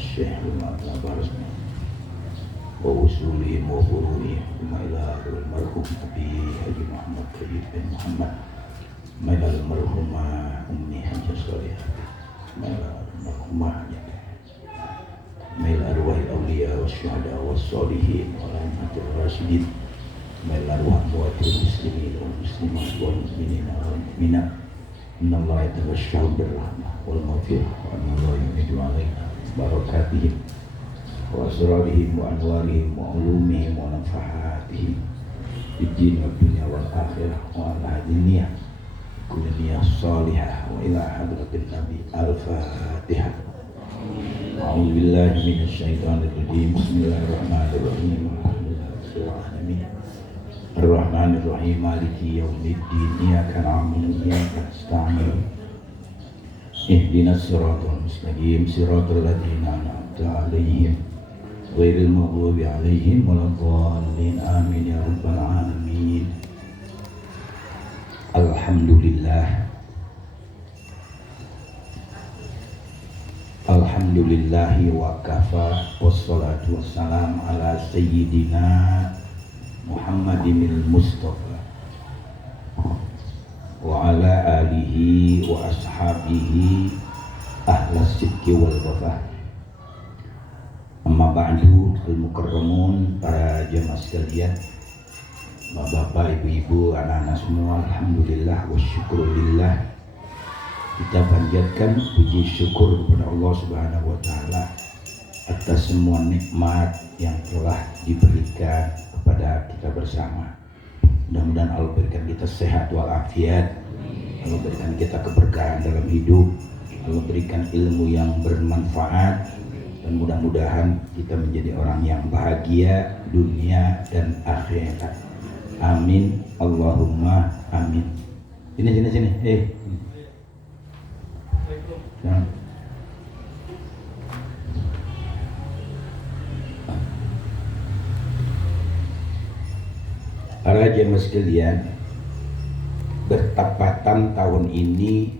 الشيخ وما بارزنا ووصولهم وفروعهم ثم إلى المرحوم أبي حاجي محمد طيب بن محمد ثم إلى المرحومة أمي حجة صالحة ثم إلى المرحومة ثم إلى أرواح الأولياء والشهداء والصالحين والأئمة الراشدين ثم إلى أرواح أموات المسلمين والمسلمات والمؤمنين والمؤمنات إن الله يتبشر بالرحمة والمغفرة وأن الله يمد علينا بركاتهم وأسرارهم وأنوارهم وعلومهم ونفحاتهم في الدين والدنيا والآخرة وعلى هذه النية كل نية صالحة وإلى حضرة النبي الفاتحة. أعوذ بالله من الشيطان الرجيم. بسم الله الرحمن الرحيم. الحمد لله رب العالمين الرحمن الرحيم مالك يوم الدين إياك نعبد وإياك نستعين اهدنا الصراط المستقيم صراط الذين أنعمت عليهم غير المغضوب عليهم ولا الضالين آمين يا رب العالمين. Alhamdulillah. Alhamdulillahi wa kafa wassalatu wassalam ala sayyidina Muhammadinil Mustafa wa ala alihi wa ashabihi ahlas sidqi wal wafa. Amma ba'du, al-mukarramun, para jamaah sekalian, bapak, ibu-ibu, anak-anak semua, alhamdulillah wa syukurillah. Kita panjatkan puji syukur kepada Allah Subhanahu wa taala atas semua nikmat yang telah diberikan kepada kita bersama. Mudah-mudahan Allah berikan kita sehat walafiat, Allah berikan kita keberkahan dalam hidup, Allah berikan ilmu yang bermanfaat, dan mudah-mudahan kita menjadi orang yang bahagia dunia dan akhirat. Amin, Allahumma amin. Sini. Jangan. Para jemaah sekalian, bertepatan tahun ini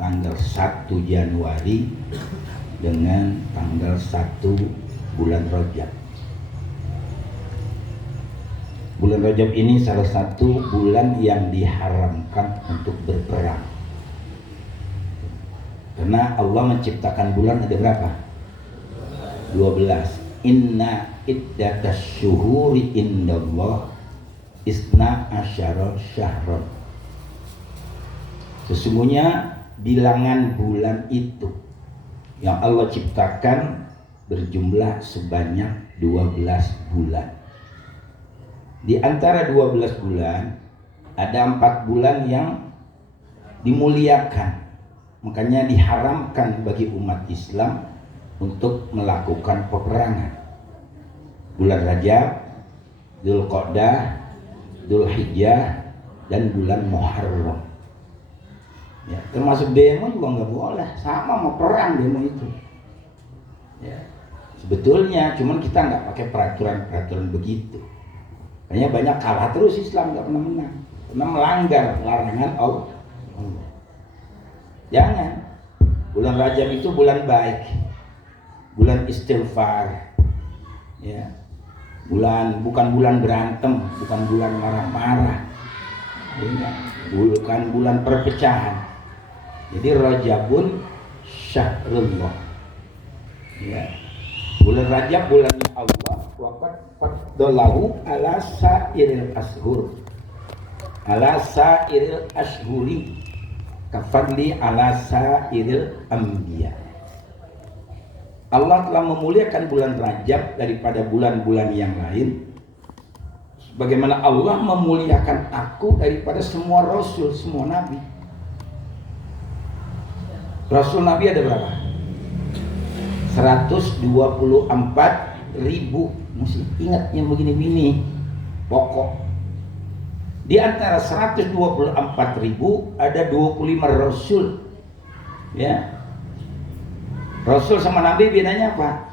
tanggal 1 Januari dengan tanggal 1 bulan Rajab. Bulan Rajab ini salah satu bulan yang diharamkan untuk berperang. Karena Allah menciptakan bulan ada berapa? 12. Inna iddatas syuhuri indallah isna asyara syahran. Sesungguhnya bilangan bulan itu yang Allah ciptakan berjumlah sebanyak 12 bulan. Di antara 12 bulan ada 4 bulan yang dimuliakan. Makanya diharamkan bagi umat Islam untuk melakukan peperangan. Bulan Rajab, Dzulqa'dah, Dzulhijjah, dan bulan Muharram. Ya, termasuk demo juga nggak boleh, sama mau perang demo itu. Ya, sebetulnya, cuman kita nggak pakai peraturan begitu. Kayaknya banyak kalah terus Islam, nggak pernah menang, pernah melanggar larangan Allah. Jangan. Bulan Rajab itu bulan baik, bulan istighfar, ya. Bukan bulan berantem, bukan bulan marah-marah, ya. Bukan bulan perpecahan. Jadi Rajabun syahrullah, ya. Bulan Rajab bulannya Allah, waqad faddalahu ala sairil ashur, ala sairil ashhuri kafadli ala sairil anbiya. Allah telah memuliakan bulan Rajab daripada bulan-bulan yang lain, bagaimana Allah memuliakan aku daripada semua rasul, semua nabi. Rasul nabi ada berapa? 124.000. Mesti ingat yang begini-begini pokok. Di antara 124.000 ada 25 rasul. Ya. Rasul sama nabi bedanya apa?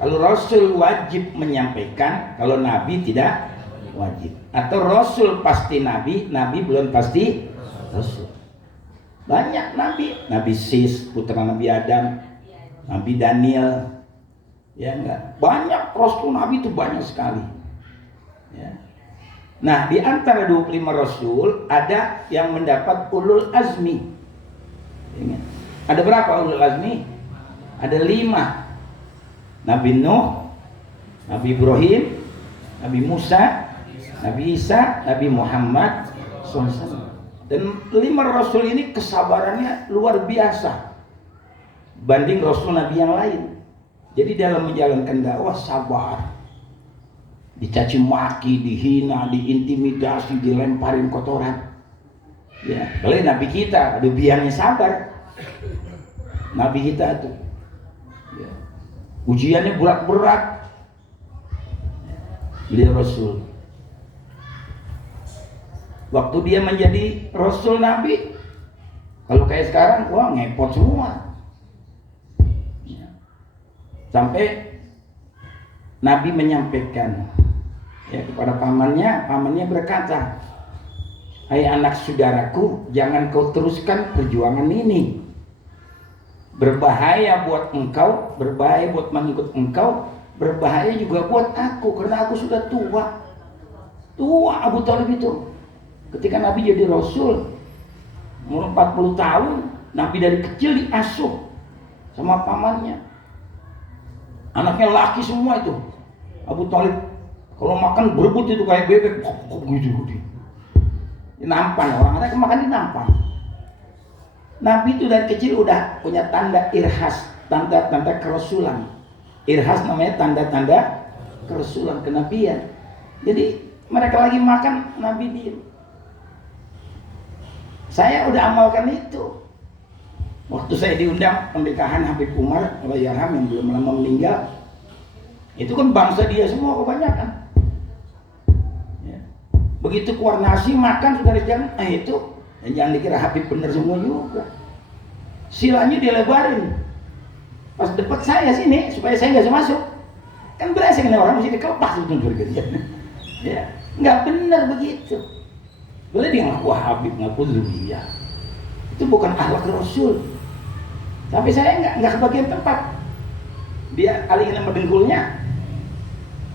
Kalau rasul wajib menyampaikan, kalau nabi tidak wajib. Atau rasul pasti nabi, nabi belum pasti rasul. Banyak nabi, Nabi Sis, putra Nabi Adam, Nabi Daniel, ya enggak, banyak rasul Nabi itu banyak sekali. Ya. Nah, di antara 25 rasul ada yang mendapat ulul azmi. Ingat. Ada berapa ulul azmi? Ada 5. Nabi Nuh, Nabi Ibrahim, Nabi Musa, Nabi Isa, Nabi Muhammad SAW. Dan 5 rasul ini kesabarannya luar biasa banding rasul Nabi yang lain. Jadi dalam menjalankan dakwah sabar. Dicaci maki, dihina, diintimidasi, dilemparin kotoran. Ya, boleh Nabi kita, ada biangnya sabar. Nabi kita tuh. Ya. Ujiannya berat-berat. Beliau Rasul. Waktu dia menjadi Rasul Nabi, kalau kayak sekarang, wah ngepot semua. Ya. Sampai Nabi menyampaikan ya kepada pamannya berkata, hai anak saudaraku, jangan kau teruskan perjuangan ini. Berbahaya buat engkau, berbahaya buat mengikut engkau, berbahaya juga buat aku, karena aku sudah tua. Tua Abu Thalib itu. Ketika Nabi jadi Rasul, umur 40 tahun, Nabi dari kecil diasuh sama pamannya. Anaknya laki semua itu. Abu Thalib kalau makan berebut itu kayak bebek, kok gitu. Nampan, orang Arab makan di nampan. Nabi itu dari kecil udah punya tanda irhas, tanda-tanda kerasulan. Irhas namanya tanda-tanda kerasulan, kenabian. Jadi mereka lagi makan, Nabi diam. Saya udah amalkan itu. Waktu saya diundang pernikahan Habib Umar Allahyarham yang belum lama meninggal, itu kan bangsa dia semua kebanyakan. Ya. Begitu keluar nasi makan sudah jangan, itu jangan dikira Habib bener semua juga. Silanya dilebarin. Pas dekat saya sini supaya saya nggak bisa masuk. Kan berasa nih orang mesti dikelepas itu surga. Ya, nggak benar begitu. Boleh dia ngaku Habib, ngaku Zuliyah. Itu bukan akhlak Rasul. Tapi saya nggak kebagian tempat. Dia kali ini mendengkulnya.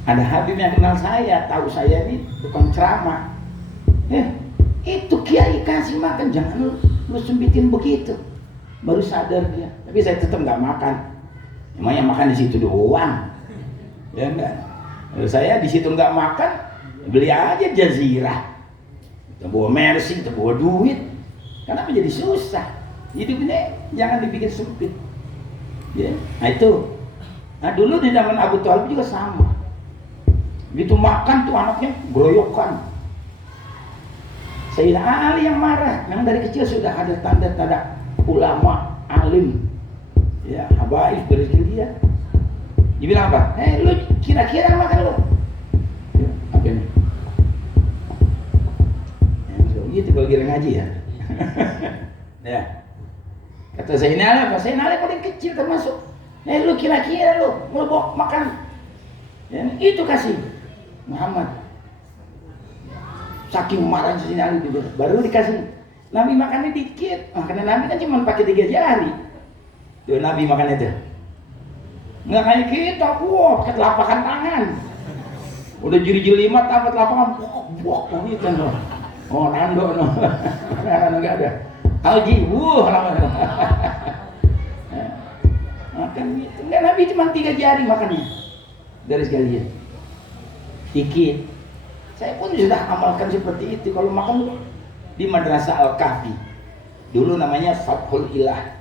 Ada Habib yang kenal saya, tahu saya ini tukang ceramah. Itu kiai kasih makan, jangan lu sempitin begitu. Baru sadar dia. Tapi saya tetap nggak makan. Emang yang makan di situ doang. Ya enggak. Kalau saya di situ nggak makan, beli aja Jazirah. Kita bawa Mercy, kita bawa duit. Kenapa jadi susah? Hidup ini jangan dibikin sempit. Ya, nah itu. Nah dulu di zaman Abu Thalib juga sama. Begitu makan tuh anaknya geroyokan. Sayyidina Ali yang marah. Memang dari kecil sudah ada tanda-tanda ulama, alim. Ya, habaib dari dia. Dia bilang apa? Lu kira-kira makan lu? Ya, apa ini? Gitu kalau kira ngaji ya. Ya. Kata Sayyidina Ali apa? Sayyidina Ali paling kecil termasuk. Lu kira-kira lu mau bawa makan? Ya, itu kasih Muhammad. Saking marahnya Sayyidina Ali itu baru dikasih. Nabi makannya dikit. Karena Nabi kan cuma pakai 3 jari. Tuh Nabi makan itu. Nggak kayak kita, wah, pakai telapakan tangan. Udah jiri-jiri 5 tambah telapakan, wah, gitu loh. Oh, nando no. Enggak ada. Alji, lama. Makan gitu. Enggak, Nabi cuma 3 jari makannya. Dari sekalian. Dikit. Saya pun sudah amalkan seperti itu. Kalau makan di Madrasah Al-Kahfi. Dulu namanya Fathul Ilah.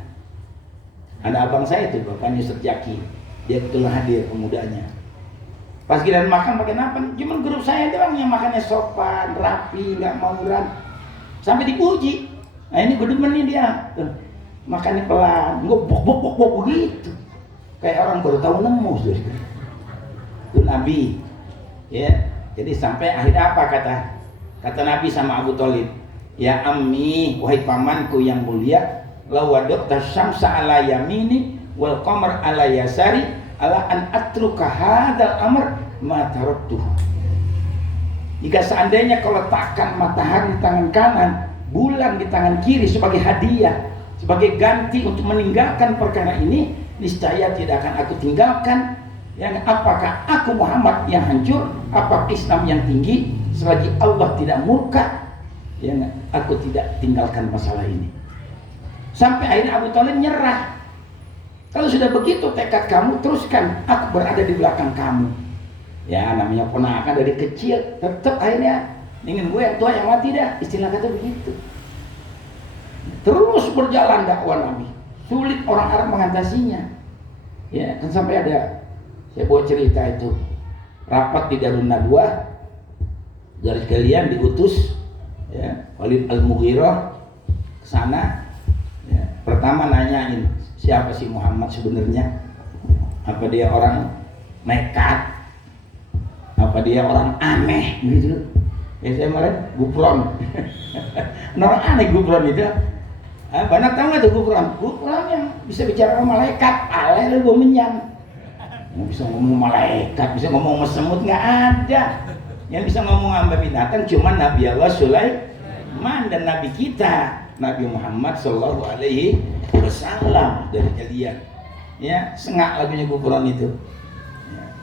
Ada abang saya itu, bapaknya Ustaz Yaki. Dia kebetulan hadir pemudanya. Pas giliran makan pakai napan, cuman grup saya doang yang makannya sopan, rapi, nggak mauran. Sampai dipuji. Nah ini gue demen nih dia. Tuh, makannya pelan, bok begitu. Kayak orang baru tahu nemu sudah. Itu Nabi. Ya, jadi sampai akhir apa kata Nabi sama Abu Thalib? Ya ammi, wahai pamanku yang mulia, la wadaqta syamsa ala yamini wal qamar ala yasari ala an atruka hadzal amr ma taraktuh. Jika seandainya kau letakkan matahari di tangan kanan, bulan di tangan kiri sebagai hadiah, sebagai ganti untuk meninggalkan perkara ini, niscaya tidak akan aku tinggalkan. Yang apakah aku Muhammad yang hancur, apa Islam yang tinggi, selagi Allah tidak murka, yang aku tidak tinggalkan masalah ini. Sampai akhirnya Abu Thalib nyerah. Kalau sudah begitu tekad kamu, teruskan, aku berada di belakang kamu. Ya namanya ponakan dari kecil, tetap akhirnya ingin gue yang tua yang mati dah, istilah kata begitu. Terus berjalan dakwah Nabi, sulit orang Arab mengatasinya. Ya kan sampai ada, saya bawa cerita itu, rapat di Darun Nadwa, dari kalian diutus ya, Walid Al-Mughirah ke sana. Ya, pertama nanyain siapa sih Muhammad sebenarnya? Apa dia orang nekat? Apa dia orang aneh gitu? Ya saya malah gufron. Orang aneh gufron itu. Banyak tahu nggak tuh gufron? Gufron yang bisa bicara sama malaikat, aleh lu gue menyan. Yang bisa ngomong malaikat, bisa ngomong sama semut nggak ada. Yang bisa ngomong sama binatang cuma Nabi Allah Sulaiman dan Nabi kita Nabi Muhammad Sallallahu Alaihi Wasallam dari kalian. Ya sengak lagunya gufron itu.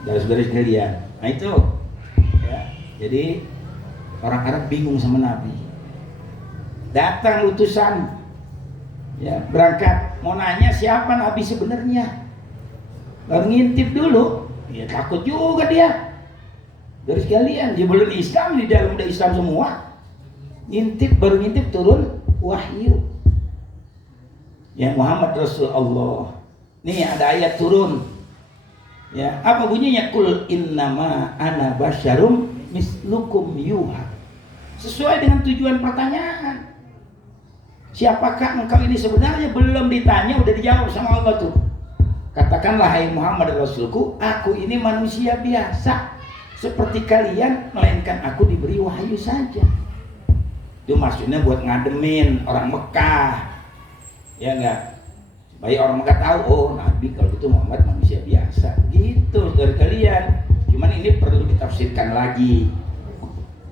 Ya, dari kalian. Nah itu. Ya, jadi orang Arab bingung sama Nabi. Datang utusan, ya berangkat mau nanya siapa Nabi sebenarnya. Baru ngintip dulu, ya takut juga dia. Dari sekalian, dia belum Islam, di dalam udah Islam semua. Ngintip, baru ngintip turun wahyu. Ya Muhammad Rasulullah. Nih ada ayat turun. Ya, apa bunyinya? Qul innama ana basyarum mislukum yuha. Sesuai dengan tujuan pertanyaan. Siapakah engkau ini sebenarnya? Belum ditanya udah dijawab sama Allah tuh. Katakanlah hai Muhammad Rasulku, aku ini manusia biasa seperti kalian, melainkan aku diberi wahyu saja. Itu maksudnya buat ngademin orang Mekah. Ya enggak? Supaya orang Mekah tahu, oh Nabi kalau gitu Muhammad manusia biasa. Gitu dari kalian. Cuman ini perlu ditafsirkan lagi.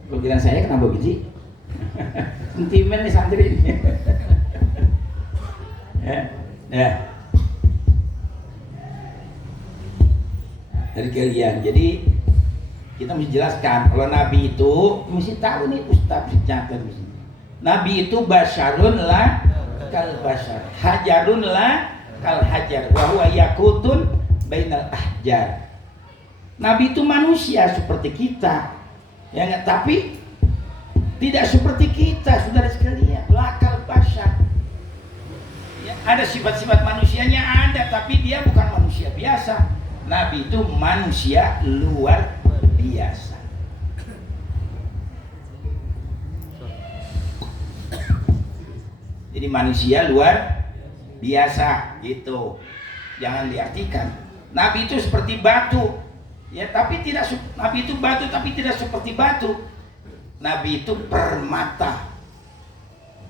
Pikiran saya kenapa biji? Sentimen nih santri ini. Ya. Dari kalian. Jadi kita mesti jelaskan kalau Nabi itu mesti tahu nih Ustaz catat mesti. Nabi itu basyarun la kal basyar, hajarun la kal hajar, wa huwa yakutun bainal ahjar. Nabi itu manusia seperti kita. Ya enggak, tapi tidak seperti kita, saudara sekalian, lakal basyar. Ya, ada sifat-sifat manusianya ada, tapi dia bukan manusia biasa. Nabi itu manusia luar biasa. Jadi manusia luar biasa gitu. Jangan diartikan Nabi itu seperti batu. Ya, tapi tidak Nabi itu batu tapi tidak seperti batu. Nabi itu permata.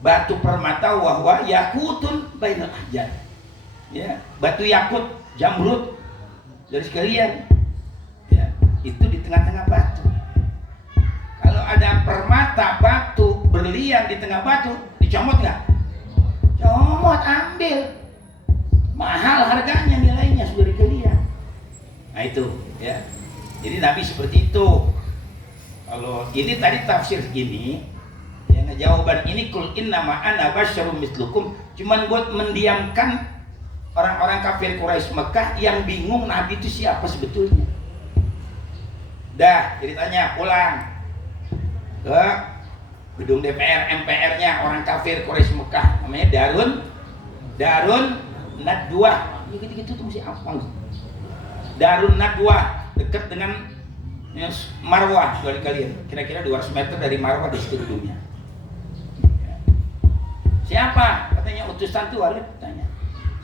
Batu permata wahwa yakutun bainal ahjar. Ya, batu yakut, jamrud dari sekalian. Ya, itu di tengah-tengah batu. Kalau ada permata batu berlian di tengah batu, dicomot nggak? Comot, ambil. Mahal harganya, nilainya sudah dikalian. Nah itu, ya. Jadi Nabi seperti itu. Kalau ini tadi tafsir gini, ya, jawaban ini kul innama ana basyarum mislukum, cuman buat mendiamkan orang-orang kafir Quraisy Mekah yang bingung Nabi itu siapa sebetulnya. Dah, ceritanya pulang ke gedung DPR MPR-nya orang kafir Quraisy Mekah, namanya Darun Nadwa. Gitu-gitu tuh mesti apa? Darun Nadwa dekat dengan Marwah, dari kalian. Kira-kira 200 meter dari Marwah di situ gedungnya. Siapa? Katanya utusan tuh Walid tanya.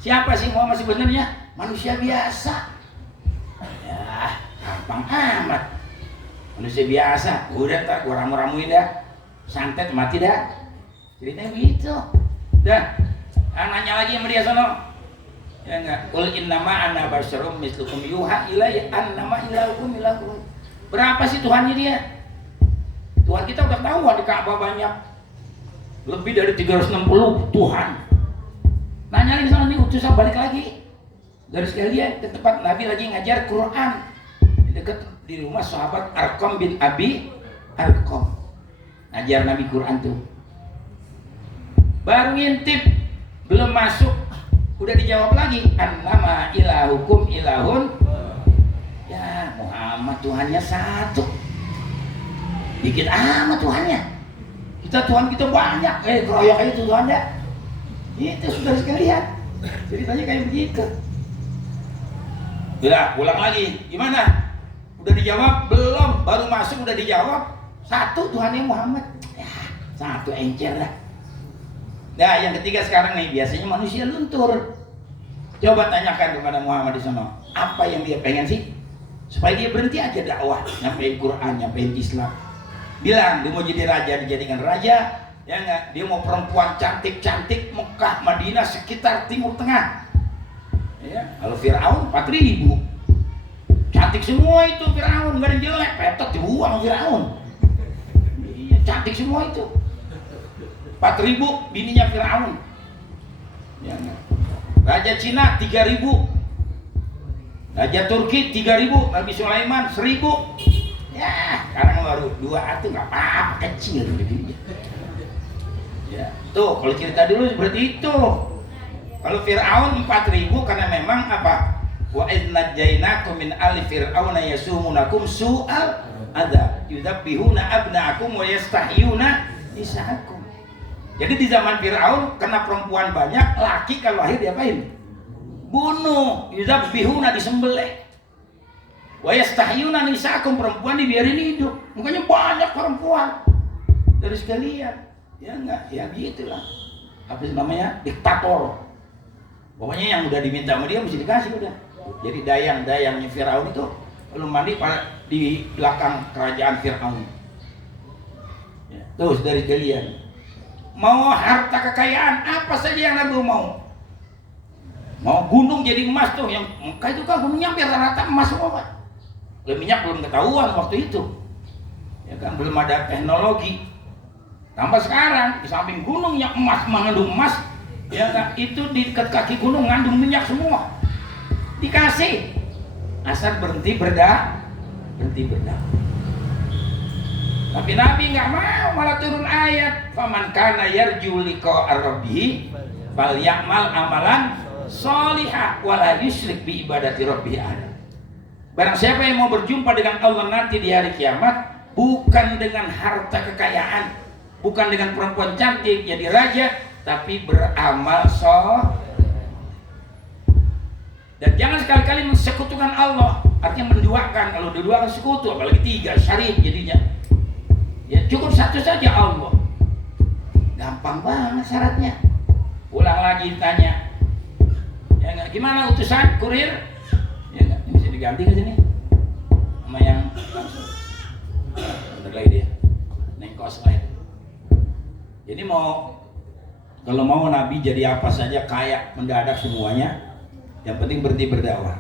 Siapa sih Muhammad sebenarnya? Manusia biasa. Ya, gampang amat. Manusia biasa. Udah tak gua ramu-ramuin dah. Santet mati dah. Ceritanya begitu. Dah. Nanya lagi sama dia sono. Ya enggak. Qul innama ana basyarum mislukum yuha ilayya annama ilahukum ilahun. Berapa sih Tuhannya dia? Tuhan kita udah tahu di Ka'bah banyak. Lebih dari 360 Tuhan. Nanya lagi sana nih utusan balik lagi. Dari sekalian ke tempat Nabi lagi ngajar Quran dekat di rumah sahabat Arqam bin Abi Arqam, ngajar Nabi Quran tuh. Baru ngintip, belum masuk udah dijawab lagi, annama ilahukum ilahun, ya Muhammad Tuhannya satu, dikit amat Tuhannya, kita Tuhan kita banyak, keroyok aja Tuhan ya. Itu sudah sekalian ceritanya kayak begitu. Udah pulang lagi, gimana? Udah dijawab belum? Baru masuk udah dijawab, satu Tuhannya Muhammad, ya satu encer lah. Nah yang ketiga sekarang nih, biasanya manusia luntur. Coba tanyakan kepada Muhammad di sana, apa yang dia pengen sih? Supaya dia berhenti aja dakwah, nyampein Quran, nyampein Islam. Bilang dia mau jadi raja, dijadikan raja, ya enggak? Dia mau perempuan cantik-cantik Mekah, Madinah, sekitar Timur Tengah. Ya, kalau Fir'aun 4.000 cantik semua itu, Fir'aun nggak ada jelek, petot dibuang Fir'aun. Iya, cantik semua itu 4.000 bininya Fir'aun ya, Raja Cina 3.000, Raja Turki 3.000, Nabi Sulaiman 1.000. Ya sekarang baru 2 itu nggak apa-apa, kecil begini. Ya tuh kalau cerita dulu seperti itu. Kalau Fir'aun 4.000 karena memang apa? Wa idh najjaynakum min ali fir'auna yasumunakum su'al adzab yudabbihuna abna'akum wa yastahyuna nisa'akum. Jadi di zaman Fir'aun kena perempuan banyak, laki kalau lahir diapain? Bunuh, yudabbihuna disembelih. Wa yastahyuna nisa'akum, perempuan dibiarin hidup. Makanya banyak perempuan dari sekalian. Ya enggak, ya gitulah. Apa namanya? Diktator. Pokoknya yang udah diminta sama dia mesti dikasih udah. Jadi dayang-dayangnya Firaun itu belum mandi di belakang kerajaan Firaun. Ya, terus dari kalian mau harta kekayaan apa saja yang Nabi mau. Mau gunung jadi emas tuh, yang Mekah itu kan gunungnya hampir rata emas semua Pak. Minyak belum ketahuan waktu itu. Ya kan belum ada teknologi. Tambah sekarang di samping gunung yang emas mengandung emas, ya kan, itu di dekat kaki gunung ngandung minyak semua, dikasih asal berhenti berdakwah. Tapi Nabi nggak mau, malah turun ayat faman kana yarju liqa rabbih falyamal amalan sholihah wala yusyrik bi ibadati rabbih ahad. Barang siapa yang mau berjumpa dengan Allah nanti di hari kiamat, bukan dengan harta kekayaan, bukan dengan perempuan cantik jadi raja, tapi beramal soleh. Dan jangan sekali-kali mensekutukan Allah, artinya menduakan. Kalau diduakan sekutu, apalagi 3 syarif jadinya. Ya cukup satu saja Allah. Gampang banget syaratnya. Ulang lagi tanya. Ya enggak, gimana utusan kurir? Ya enggak, ini bisa diganti ke sini. Sama yang langsung. Bentar lagi dia. Nengkos lain. Jadi kalau mau Nabi jadi apa saja, kaya mendadak semuanya, yang penting berhenti berdakwah.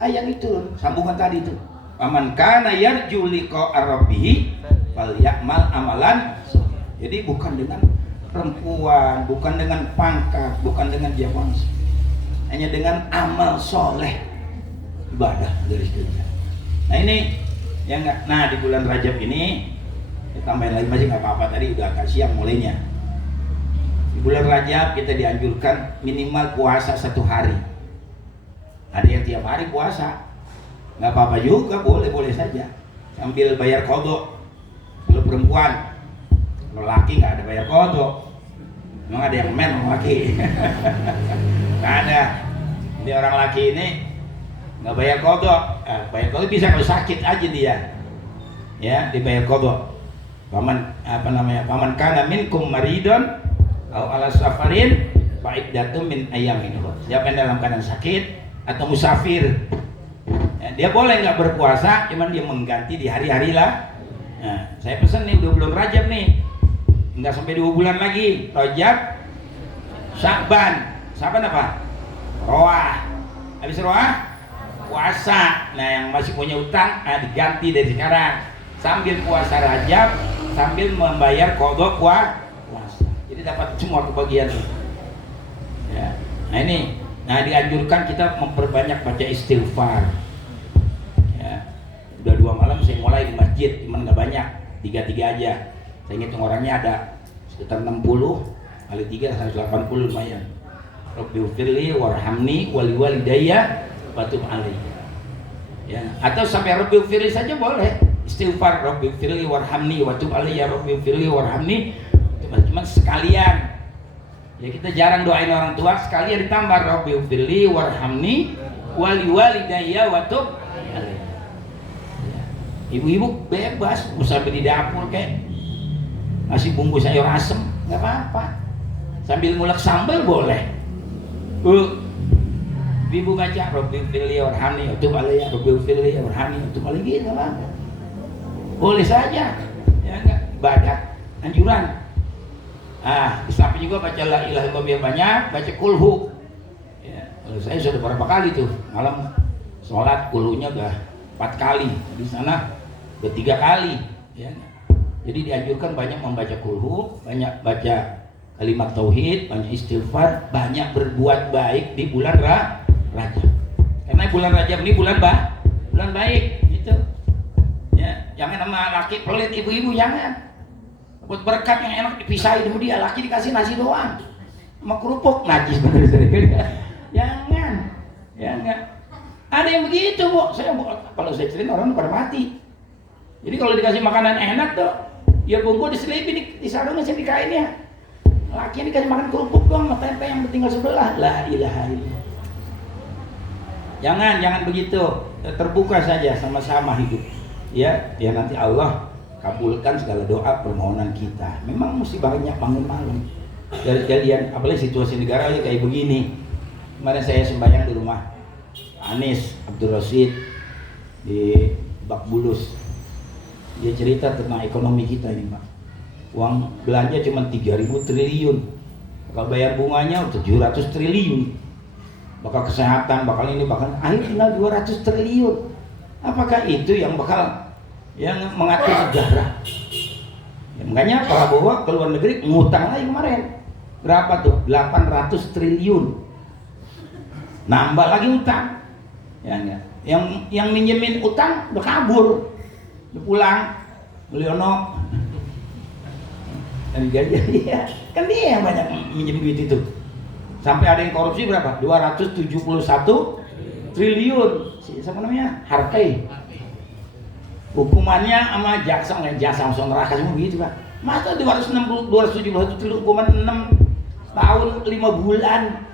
Ayat itu sambungan tadi itu. Faman kana yarju liqa rabbih falyamal amalan. Jadi bukan dengan perempuan, bukan dengan pangkat, bukan dengan jabatan, hanya dengan amal soleh, ibadah dari situ. Nah ini yang enggak. Nah di bulan Rajab ini tambahin lagi masih nggak apa-apa, tadi udah agak siang mulainya. Di bulan Rajab kita dianjurkan minimal puasa 1 hari. Ada yang tiap hari puasa, nggak apa-apa juga, boleh-boleh saja sambil bayar kodok. Kalau perempuan, kalau laki nggak ada bayar kodok. Memang ada yang men laki. Nggak ada. Ini orang laki ini nggak bayar kodok. Bayar kodok bisa kalau sakit aja dia, ya dibayar kodok. Paman kana minkum maridon au ala safarin fa iddatum min ayyamin. Siapa yang dalam keadaan sakit atau musafir, ya, dia boleh nggak berpuasa, cuman dia mengganti di hari-hari lah. Nah, saya pesan nih udah bulan Rajab nih, nggak sampai 2 bulan lagi. Rajab, Sya'ban apa? Roah. Habis roah, puasa. Nah yang masih punya utang, diganti dari sekarang. Sambil puasa Rajab, sambil membayar kodok puasa. Jadi dapat semua kebagian. Ya. Nah ini, Nah, dianjurkan kita memperbanyak baca istighfar. Ya, udah 2 malam saya mulai di masjid, cuman nggak banyak, 3 aja. Saya ngitung orangnya ada sekitar 60 kali 3 180 lumayan. Rabbighfirli warhamni waliwalidayya watub alayya. Ya, atau sampai Rabbighfirli saja boleh. Istighfar Rabbighfirli warhamni watub alayya, Rabbighfirli warhamni. Cuma sekalian. Ya, kita jarang doain orang tua, sekalian ditambah Rabbighfirli warhamni waliwalidayya watub alayya. Ya. Ibu-ibu bebas mau sampai di dapur kayak ngasih bumbu sayur asem, nggak apa-apa. Sambil ngulek sambal boleh. Ibu baca Rabbighfirli warhamni watub alayya, Rabbighfirli warhamni watub alayya, gitu kan? Boleh saja, ya enggak? Ibadat, anjuran. Islam juga baca la ilaha illallah biar banyak, baca kulhu. Ya, saya sudah berapa kali tuh malam sholat kulhunya udah 4 kali, di sana udah 3 kali. Ya. Jadi dianjurkan banyak membaca kulhu, banyak baca kalimat tauhid, banyak istighfar, banyak berbuat baik di bulan Rajab. Karena bulan Rajab ini bulan baik, gitu. Ya, jangan sama laki pelit ibu-ibu, jangan. Buat berkat yang enak dipisahin sama dia, laki dikasih nasi doang, sama kerupuk najis bener. Jangan, ya enggak. Ada yang begitu, Bu. Kalau saya ceritain orang pada mati. Jadi kalau dikasih makanan enak tuh, ya bungkus diselipin di sarungnya saya di kainnya. Laki ini kasih makan kerupuk doang sama tempe yang tinggal sebelah. La ilaha illallah. Jangan begitu. Terbuka saja, sama-sama hidup. Ya nanti Allah kabulkan segala doa permohonan kita. Memang mesti banyak bangun malam. Dari kalian, apalagi situasi negara kayak begini. Kemarin saya sembahyang di rumah Anies Abdul Rashid di Bak Bulus. Dia cerita tentang ekonomi kita ini, Pak. Uang belanja cuma 3.000 triliun, bakal bayar bunganya 700 triliun, bakal kesehatan, bakal ini, bakal akhir tinggal 200 triliun. Apakah itu yang bakal mengatur sejarah? Ya, makanya Prabowo ke luar negeri ngutang lagi kemarin, berapa tuh? 800 triliun, nambah lagi utang. Ya, enggak. Yang minjemin utang udah kabur, udah pulang, Mulyono. Dan dia kan dia yang banyak minjem duit itu. Sampai ada yang korupsi berapa? 271 triliun. Siapa namanya? Harvey. Hukumannya sama jaksa langsung neraka semua gitu, Pak. Masa 271 triliun hukuman 6 tahun 5 bulan.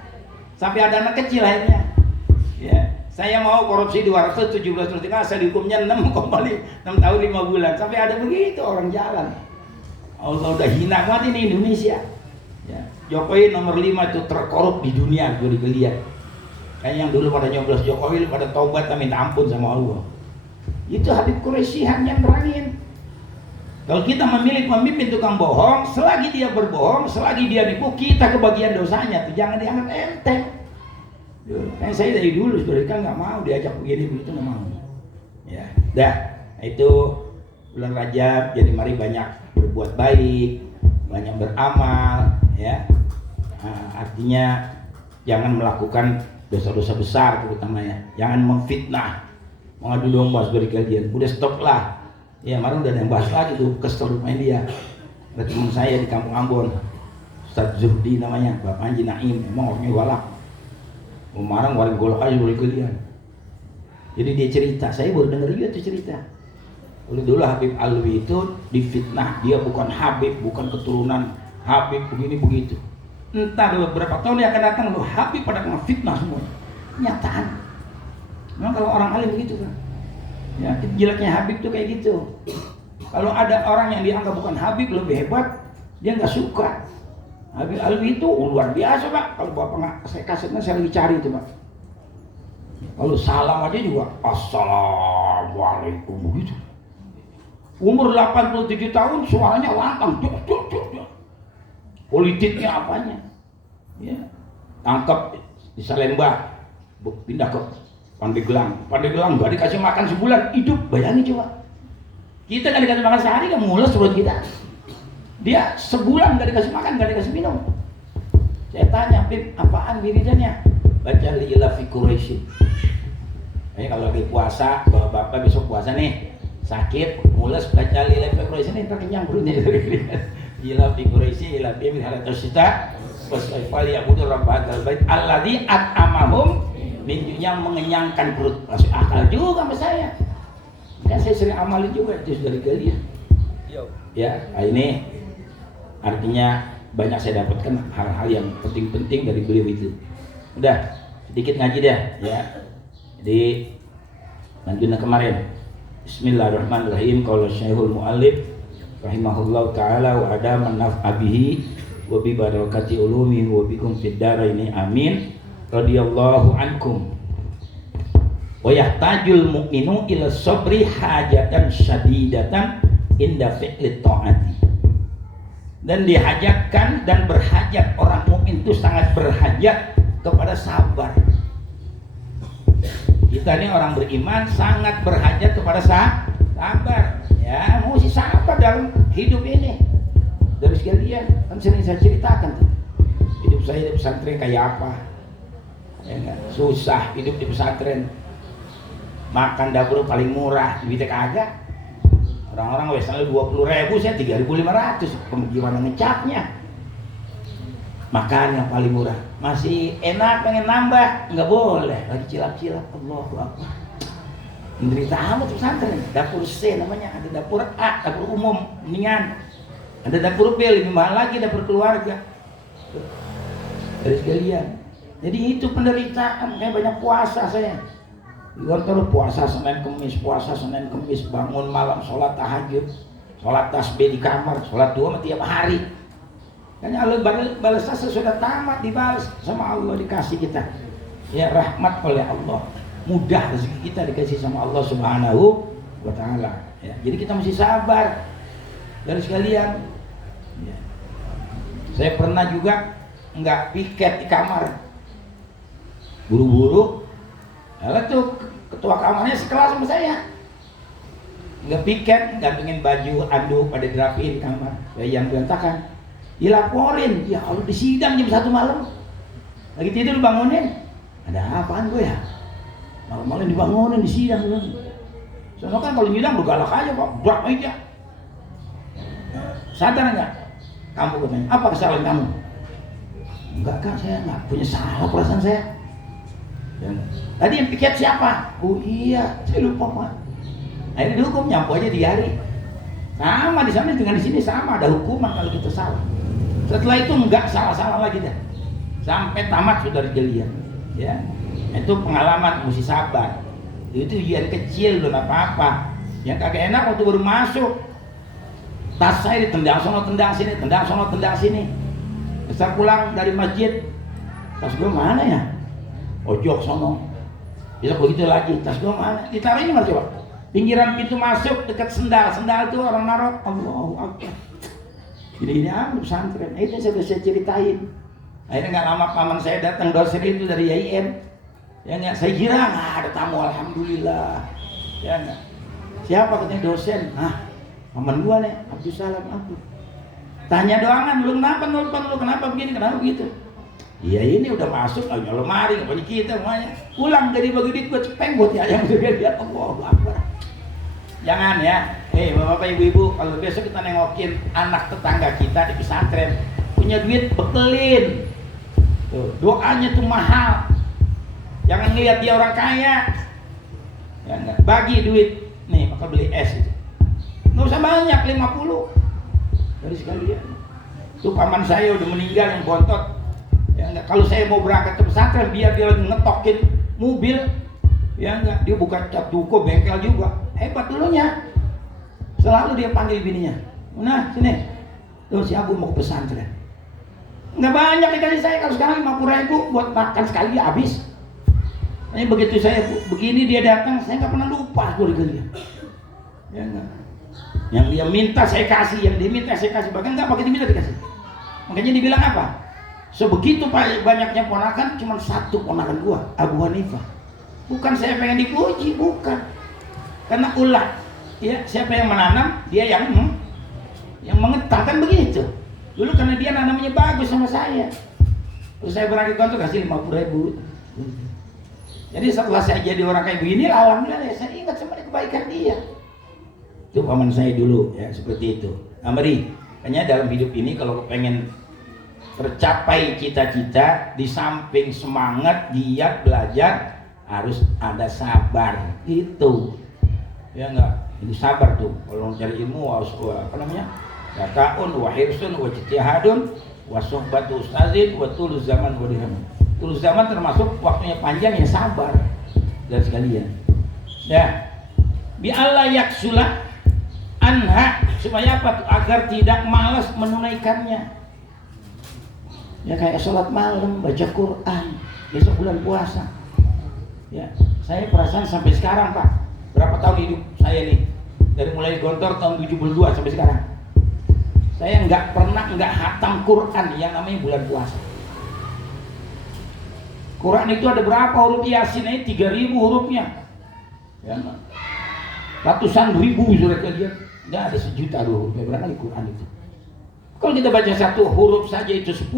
Sampai ada anak kecil akhirnya. Ya, saya mau korupsi 217 triliun, saya dihukumnya 6 tahun 5 bulan. Sampai ada begitu orang jalan. Allah udah hina banget ini Indonesia. Ya. Jokowi nomor 5 itu terkorup di dunia, gue dilihat. Kayak yang dulu pada nyoblos Jokowi pada taubat dan minta ampun sama Allah. Itu Habib Quraisyihan yang terangin. Kalau kita memilih pemimpin tukang bohong, selagi dia berbohong, selagi dia nipu, kita kebagian dosanya. Tuh jangan dianggap enteng. Kan saya dari dulu sebenarnya kan nggak mau diajak begini begitu, nggak mau. Ya, dah itu bulan Rajab, jadi mari banyak berbuat baik, banyak beramal, ya. Artinya jangan melakukan dosa-dosa besar terutama ya. Jangan memfitnah, mengadu domba seperti kalian. Udah stop lah. Ya, kemarin udah yang bahas lagi tuh kesel main dia. Ada teman saya di Kampung Ambon, Ustadz Zuhdi namanya, Bapak Haji Naim, emang orangnya galak. Kemarin warga golok aja boleh kalian. Jadi dia cerita, saya baru dengar juga tuh cerita. Dulu Habib Alwi itu difitnah, dia bukan Habib, bukan keturunan Habib, begini begitu. Entar beberapa tahun dia akan datang, lo Habib pada kena fitnah semua. Nyataan. Memang kalau orang alim begitu kan. Ya, jeleknya Habib tuh kayak gitu. Kalau ada orang yang dianggap bukan Habib lebih hebat, dia nggak suka. Habib Alwi itu luar biasa, Pak. Kalau Bapak nggak, saya kasetnya saya lagi cari itu, Pak. Kalau salam aja juga Assalamualaikum begitu. Umur 87 tahun suaranya lantang. Politiknya apanya? Ya. Tangkap di Salemba, pindah ke Pandeglang. Pandeglang nggak dikasih makan sebulan, hidup. Bayangin coba. Kita nggak dikasih makan sehari, nggak mules perut kita. Dia sebulan nggak dikasih makan, nggak dikasih minum. Saya tanya, Bib, apaan wiridannya? baca liilah fi Quraisy. Kalau lagi puasa, bapak besok puasa nih, sakit, mules baca liilah fi Quraisy nih, tak kenyang perutnya. Liilah fi Quraisy, liilah fi halatusita, wasfal yabudu rabb hadzal bait alladzi at'amahum min, yang mengenyangkan perut. Masuk akal juga sama saya. Kan saya sering amalin juga itu dari kalian. Ya, ini artinya banyak saya dapatkan hal-hal yang penting-penting dari beliau itu. Udah, sedikit ngaji dah ya. Jadi lanjutnya kemarin. Bismillahirrahmanirrahim. Qala Syekhul Muallif rahimahullahu taala wa ada manaf'a bihi wa bi barakati ulumi wa bikum fid dharaini amin. Radhiyallahu ankum. Wa yahtajul mu'minu ila sabri hajatan syadidatan inda fi'li ta'ati. Dan dihajatkan dan berhajat, orang mukmin itu sangat berhajat kepada sabar. Kita ini orang beriman sangat berhajat kepada sabar. Ya, mesti sabar dalam hidup ini. Dari sekalian, kan sering saya ceritakan tuh. Hidup saya di pesantren kayak apa? Ya, susah hidup di pesantren. Makan dapur paling murah, duitnya kagak. Orang-orang selalu 20.000, saya 3.500. Gimana ngecapnya? Makan yang paling murah. Masih enak, pengen nambah, nggak boleh. Lagi cilap-cilap, Allahu Akbar. Menderita amat pesantren. Dapur C namanya, ada dapur A, dapur umum, mendingan. Ada dapur B, lebih mahal lagi, dapur keluarga. Dari sekalian. Jadi itu penderitaan, kayak banyak puasa saya. Di kantor puasa Senin Kemis, bangun malam, sholat tahajud, sholat tasbih di kamar, sholat dua tiap hari. Kan Allah balasnya sesudah tamat, dibalas sama Allah, dikasih kita. Ya, rahmat oleh Allah, mudah rezeki kita dikasih sama Allah Subhanahu wa taala. Ya, jadi kita mesti sabar. Dari sekalian. Ya. Saya pernah juga nggak piket di kamar, buru-buru. Lalu tuh ketua kamarnya sekelas sama saya, nggak piket, nggak pengen baju anduk pada dirapiin di kamar, yang berantakan, dilaporin. Ya Allah, di sidang jam 1 malam, lagi tidur bangunin, ada apaan gue ya, malam-malam dibangunin di sidang. Soalnya kan kalau nyidang bergalak aja kok, brak aja. Sadar nggak? Kamu katanya, apa kesalahan kamu? Enggak kan, saya nggak punya salah, perasaan saya. Ya. Tadi yang piket siapa? Oh iya, saya lupa Pak. Akhirnya dihukum, nyampu aja di hari. Sama di sana dengan di sini sama, ada hukuman kalau kita salah. Setelah itu enggak salah-salah lagi dah. Sampai tamat sudah dijelian. Ya. Itu pengalaman, mesti sabar. Itu ujian kecil, belum apa-apa. Yang kagak enak waktu baru masuk, tas saya ditendang sono tendang sini, tendang sono tendang sini. Besar pulang dari masjid, tas gue mana ya? Ojok sono. Bisa begitu lagi, tas gua mana? Ditaruhnya mana coba? Pinggiran pintu masuk dekat sendal. Sendal itu orang naruh. Allahu Akbar. Ini amat pesantren. Itu saya ceritain. Akhirnya nggak lama paman saya datang, dosen itu dari YIN. Ya nggak, saya kira nggak ada tamu, alhamdulillah. Ya nggak. Siapa katanya dosen? Ah, paman gua nih, Abdul Salam Abdul. Tanya doangan, lu kenapa nelfon, lu kenapa begini, kenapa begitu? Iya, ini udah masuk lagi lemari, apa kita semuanya. Pulang dari bagi duit gue cepeng buat ayam juga dia. Allahu Akbar. Jangan ya. Bapak ibu-ibu, kalau besok kita nengokin anak tetangga kita di pesantren punya duit, bekelin. Tuh, doanya tuh mahal. Jangan lihat dia orang kaya. Ya enggak, bagi duit. Nih, maka beli es itu. Nggak usah banyak, 50. Dari sekalian. Tuh paman saya udah meninggal yang bontot. Ya enggak, kalau saya mau berangkat ke pesantren biar dia lagi ngetokin mobil, ya enggak, dia bukan cat duko, bengkel juga, hebat dulunya. Selalu dia panggil bininya, nah sini, tuh si Abu mau ke pesantren. Nggak banyak dikasih saya, kalau sekarang 50.000 buat makan sekali habis. Ini begitu saya begini dia datang, saya nggak pernah lupa gue dikasih. Ya enggak, yang dia minta saya kasih, yang dia minta saya kasih, bahkan nggak pakai diminta dikasih. Makanya dibilang apa? Sebegitu banyaknya ponakan, cuma satu ponakan gua, Abu Hanifah. Bukan saya pengen dipuji, bukan. Karena ulah, ya siapa yang menanam, dia yang mengetang, kan begitu. Dulu karena dia nanamnya bagus sama saya. Terus saya berani kantor kasih 50.000. Jadi setelah saya jadi orang kayak begini, alhamdulillah ya, saya ingat sama kebaikan dia. Itu paman saya dulu ya, seperti itu. Nah, mari, hanya dalam hidup ini kalau pengen tercapai cita-cita, di samping semangat giat belajar harus ada sabar. Itu ya enggak, ini sabar tuh. Kalau cari ilmu apa namanya? Yakaun wa hirsun wa ijtihadun wa suhbatu ustazin wa tulus zaman wa dirham. Tulus zaman termasuk waktunya panjang, ya sabar dan sekalian. Ya, bi Allah yaksula anha, supaya apa? Agar tidak malas menunaikannya. Ya kayak sholat malam, baca Quran, besok bulan puasa. Ya, saya perasaan sampai sekarang Pak, berapa tahun hidup saya nih, dari mulai Gontor tahun 72 sampai sekarang, saya nggak pernah nggak hatam Quran yang namanya bulan puasa. Quran itu ada berapa huruf Yasin ini? 3.000 hurufnya. Ya, ratusan ribu surat kalian. Nggak ada sejuta hurufnya. Berapa kali Quran itu? Kalau kita baca satu huruf saja itu 10.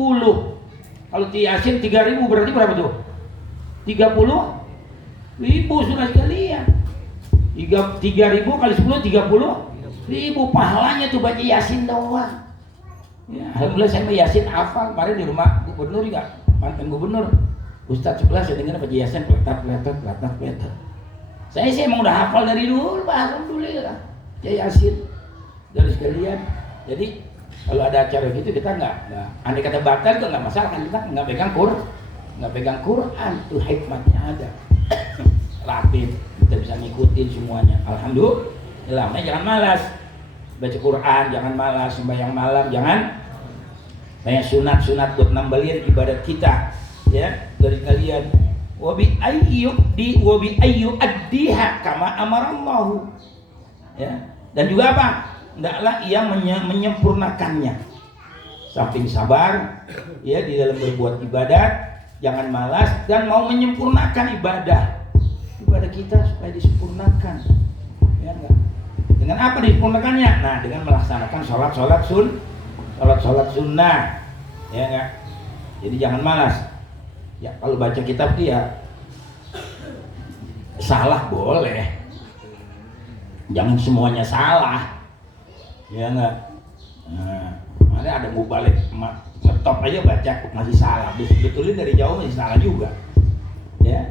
Kalau Yasin 3.000 berarti berapa tuh? 30.000 surat kalian. 3.000 kali 10 30.000. Pahalanya tuh baca Yasin doang. Ya, alhamdulillah saya Yasin hafal. Kemarin di rumah gubernur juga, mantan gubernur. Ustadz sebelah saya dengar baca Yasin peletat. Saya sih emang udah hafal dari dulu, alhamdulillah. Ya Yasin dari sekalian. Jadi kalau ada acara gitu kita nggak andai kata batal itu nggak masalah, kan kita nggak pegang Quran, tuh hikmatnya ada. Rapid, kita bisa ngikutin semuanya. Alhamdulillah. Nah, jangan malas baca Quran, jangan malas sembahyang malam, jangan banyak sunat buat nambahin ibadat kita. Ya, dari kalian wabi ayyu addiha kama amarallahu. Ya, dan juga apa? Hendaklah ia menyempurnakannya. Samping sabar ya di dalam berbuat ibadat, jangan malas dan mau menyempurnakan ibadah kita supaya disempurnakan. Ya enggak? Dengan apa disempurnakannya? Nah, dengan melaksanakan sholat sunnah. Ya enggak? Jadi jangan malas. Ya kalau baca kitab dia salah boleh, jangan semuanya salah, ya enggak. Nah, ada mubalik ngetop aja baca masih salah, betulin dari jauh masih salah juga, ya.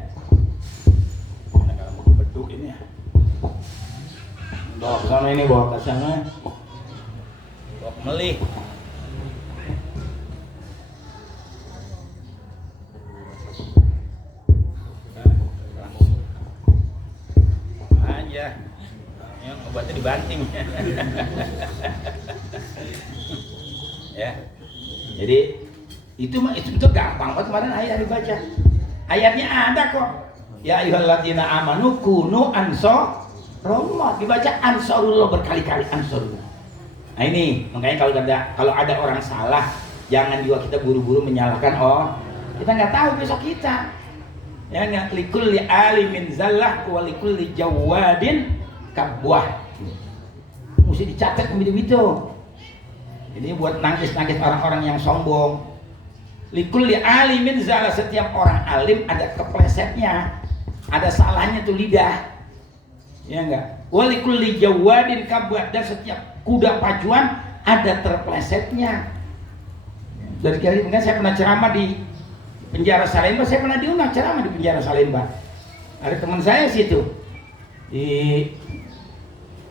Mana kalau mau beduk ini ya, bawa ke sana ini, bawa ke sana, bawa melih. Ya, yang obatnya dibanting. Ya, jadi itu gampang banget. Kemarin ayat dibaca, ayatnya ada kok. Ya ayyuhalladzina amanu kunu ansarullah, dibaca ansarullah berkali-kali, ansarullah. Nah ini makanya kalau ada orang salah, jangan juga kita buru-buru menyalahkan. Kita nggak tahu besok kita. Ya nggak, likulli alimin zallah wa likulli jawadin kabwah. Mesti dicatat begitu. Ini buat nangis orang-orang yang sombong. Likulli alimin zallah, setiap orang alim ada keplesetnya, ada salahnya tuh lidah. Ya enggak? Wa likulli jawadin kabwah, dan setiap kuda pacuan ada terplesetnya. Dari kali ini saya pernah ceramah di penjara Salemba, saya pernah diundang ceramah di penjara Salemba. Ada teman saya situ, di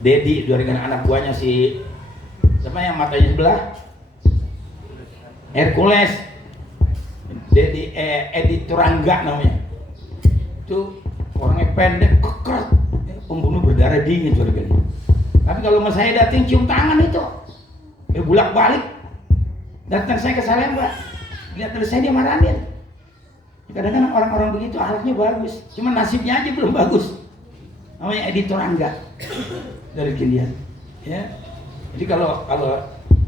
Dedi, dengan anak buahnya si siapa yang matanya sebelah, Hercules, Dedi Edi Turangga namanya. Itu orangnya pendek, keker, pembunuh berdarah dingin surga. Tapi kalau mas saya datang cium tangan itu, dia bolak balik. Datang saya ke Salemba, lihat dari saya dia marahin. Kadang-kadang orang-orang begitu akhlaknya bagus, cuma nasibnya aja belum bagus. Namanya editor Angga dari Kilian. Ya. Jadi kalau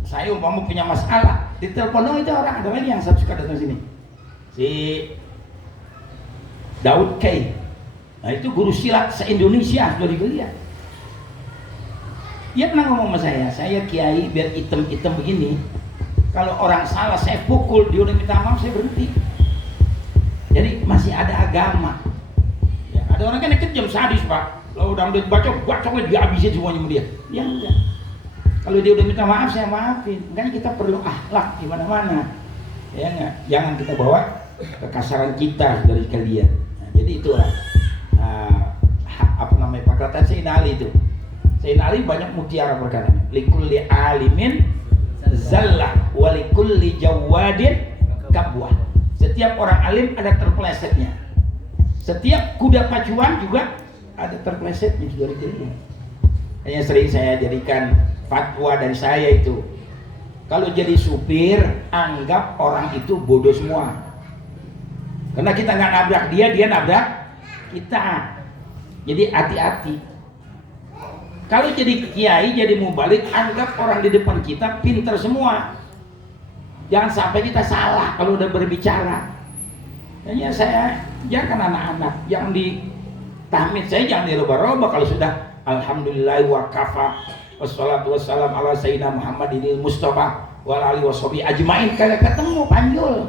saya umpama punya masalah, ditelepon dong itu orang. Ada lagi yang suka datang sini, si Daud K. Nah itu guru silat se-Indonesia dari Kilian. Dia pernah ngomong sama saya kiai biar hitam-hitam begini. Kalau orang salah saya pukul, dia udah minta maaf, saya berhenti. Jadi masih ada agama. Ya, ada orang kan yang kejam sadis Pak. Kalau udah bacoknya dihabisin semuanya sama dia. Ya enggak. Kalau dia udah minta maaf saya maafin. Makanya kita perlu akhlak di mana-mana. Ya enggak. Jangan kita bawa kekasaran kita dari kalian. Nah, jadi itulah apa namanya perkataan Sayyidina Ali itu. Sayyidina Ali banyak mutiara perkataannya. Likulli alimin zallah wa likulli jawadin kabwah. Setiap orang alim ada terpelesetnya. Setiap kuda pacuan juga ada terpelesetnya dari dirinya. Hanya sering saya jadikan fatwa dari saya itu. Kalau jadi supir, anggap orang itu bodoh semua. Karena kita nggak nabrak dia, dia nabrak kita. Jadi hati-hati. Kalau jadi kiai, jadi mubalik, anggap orang di depan kita pintar semua. Jangan sampai kita salah kalau udah berbicara. Hanya saya jangan anak-anak yang di tahmid saya jangan dirubah-rubah. Kalau sudah alhamdulillah wa kafa wassalatu wassalam ala sayyidina Muhammadin Mustafa wal ali washabi ajmain, kagak ketemu panjul.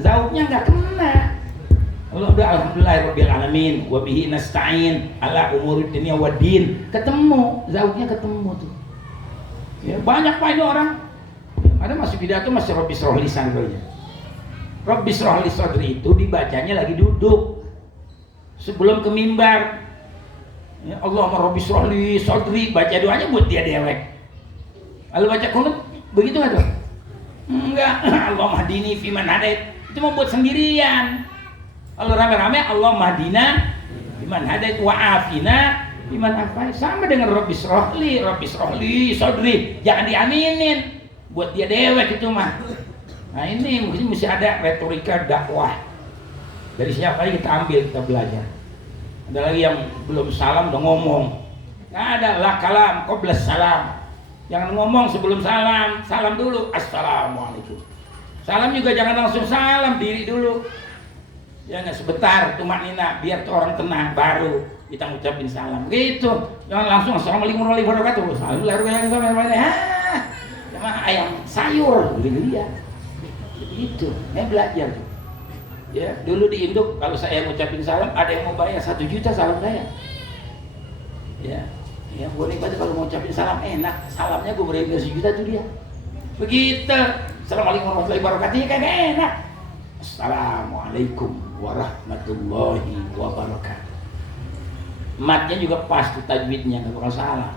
Zauknya enggak kena. Kalau udah alhamdulillah rabbil alamin wa bihi nasta'in ala umuri dunya waddin, ketemu, zauknya ketemu tuh. Ya, banyak Pak ini orang. Ada masih pidato masih Rabbi shrah li sadri. Rabbi shrah li sadri itu dibacanya lagi duduk. Sebelum ke mimbar. Ya, Allahumma Rabbi shrah li sadri, baca doanya buat dia dewek. Lalu baca kunut begitu enggak tuh? Enggak. Allahumma hdini fi man hadait. Itu mau buat sendirian. Kalau rame-rame Allahumma hdina fi man hadait wa afina fi man afait. Sama dengan Rabbi shrah li sadri. Jangan diaminin. Buat dia dewek itu mah. Nah ini mungkin mesti ada retorika dakwah. Dari siapa aja kita ambil, kita belajar. Ada lagi yang belum salam udah ngomong. Nggak ada la kalam qabla salam. Jangan ngomong sebelum salam. Salam dulu, assalamualaikum. Salam juga jangan langsung salam, diri dulu. Ya nggak, sebentar tumaknina biar tuh orang tenang, baru kita ngucapin salam. Gitu. Jangan langsung assalamualaikum warahmatullahi wabarakatuh. Sama ayam sayur gitu ya. Itu, saya belajar tuh. Ya, dulu di Induk kalau saya ngucapin salam ada yang mau bayar 1 juta salam saya. Ya, ya boleh banget kalau mau ngucapin salam enak. Salamnya gue beri 1 juta tuh dia. Begitu. Assalamualaikum warahmatullahi wabarakatuh, kagak enak. Assalamualaikum warahmatullahi wabarakatuh. Matnya juga pas tuh tajwidnya, nggak bakal salah.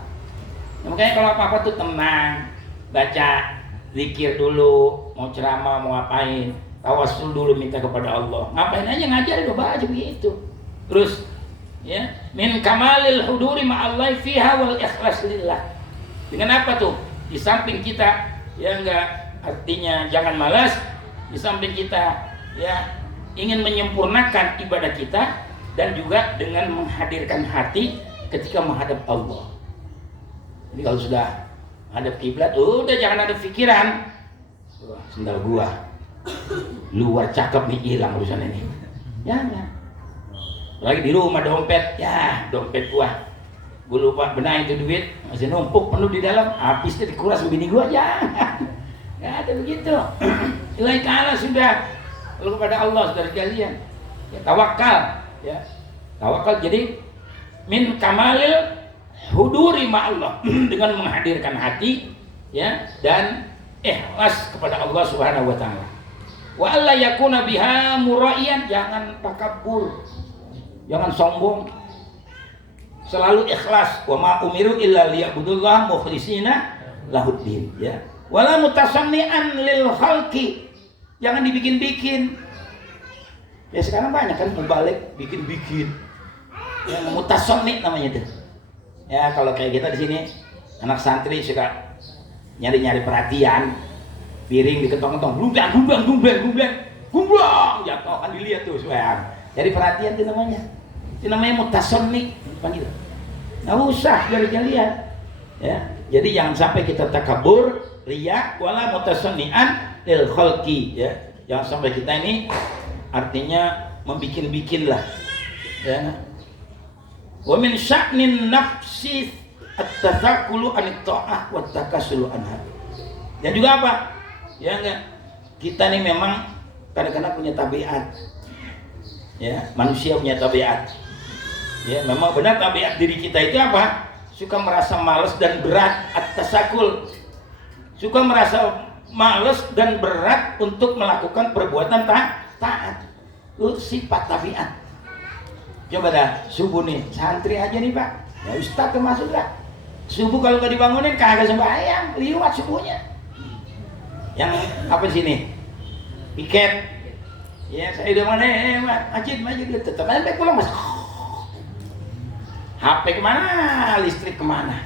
Nah, makanya kalau apa-apa tuh tenang. Baca zikir dulu, mau ceramah, mau ngapain, tawassul dulu minta kepada Allah. Ngapain aja ngajar udah baca begitu. Terus ya, min kamalil huduri ma'allahi fiha wal ikhlas lillah. Dengan apa tuh? Di samping kita ya enggak, artinya jangan malas, di samping kita ya ingin menyempurnakan ibadah kita dan juga dengan menghadirkan hati ketika menghadap Allah. Jadi kalau sudah hadap kiblat, udah jangan ada pikiran. Wah, sendal gua luar cakep nih, hilang urusan ini. Jangan. Lagi di rumah dompet, ya dompet gua lupa benahin itu duit, masih numpuk penuh di dalam, habis itu dikuras bini gua. Jangan. Nggak ada begitu. Ilahi ta'ala sudah. Lalu kepada Allah saudara kalian. Ya, tawakal. Ya. Tawakal jadi min kamalil huduri ma'allah, dengan menghadirkan hati ya dan ikhlas kepada Allah Subhanahu wa taala. Wa alla yakuna biha muraiyan, jangan takabur. Jangan sombong. Selalu ikhlas. Wa ma umiru illa liya'budullah mukhlishina lahuddin ya. Wala mutasanni'an lil khalqi. Jangan dibikin-bikin. Ya sekarang banyak kan mubalik bikin-bikin. Yang mutasanni namanya itu. Ya kalau kayak kita di sini anak santri suka nyari-nyari perhatian, piring dikentong-kentong, gumblang, jatuh kan dilihat tuh sayang. Jadi perhatian itu namanya mutasonni panggil. Nggak usah dari kalian, ya. Jadi jangan sampai kita takabur, riya, wala mutasonnian lil khalqi, ya. Jangan sampai kita ini artinya membikin-bikin lah, ya. Wa min sya'nin nafsi at-tafakkulu anit ta'ah wa takasulu anha. Dan juga apa? Ya enggak. Kita nih memang kadang-kadang punya tabiat. Ya, manusia punya tabiat. Ya, memang benar tabiat diri kita itu apa? Suka merasa malas dan berat atas sakul. Suka merasa malas dan berat untuk melakukan perbuatan taat. Itu sifat tabiat. Coba dah, subuh nih, santri aja nih Pak. Ya Ustaz termasuk dah. Subuh kalau nggak dibangunin kagak sembahyang, liwat subuhnya. Yang apa sini? Piket. Ya saya udah mana, masjid tetap sampai pulang mas. HP kemana, listrik kemana?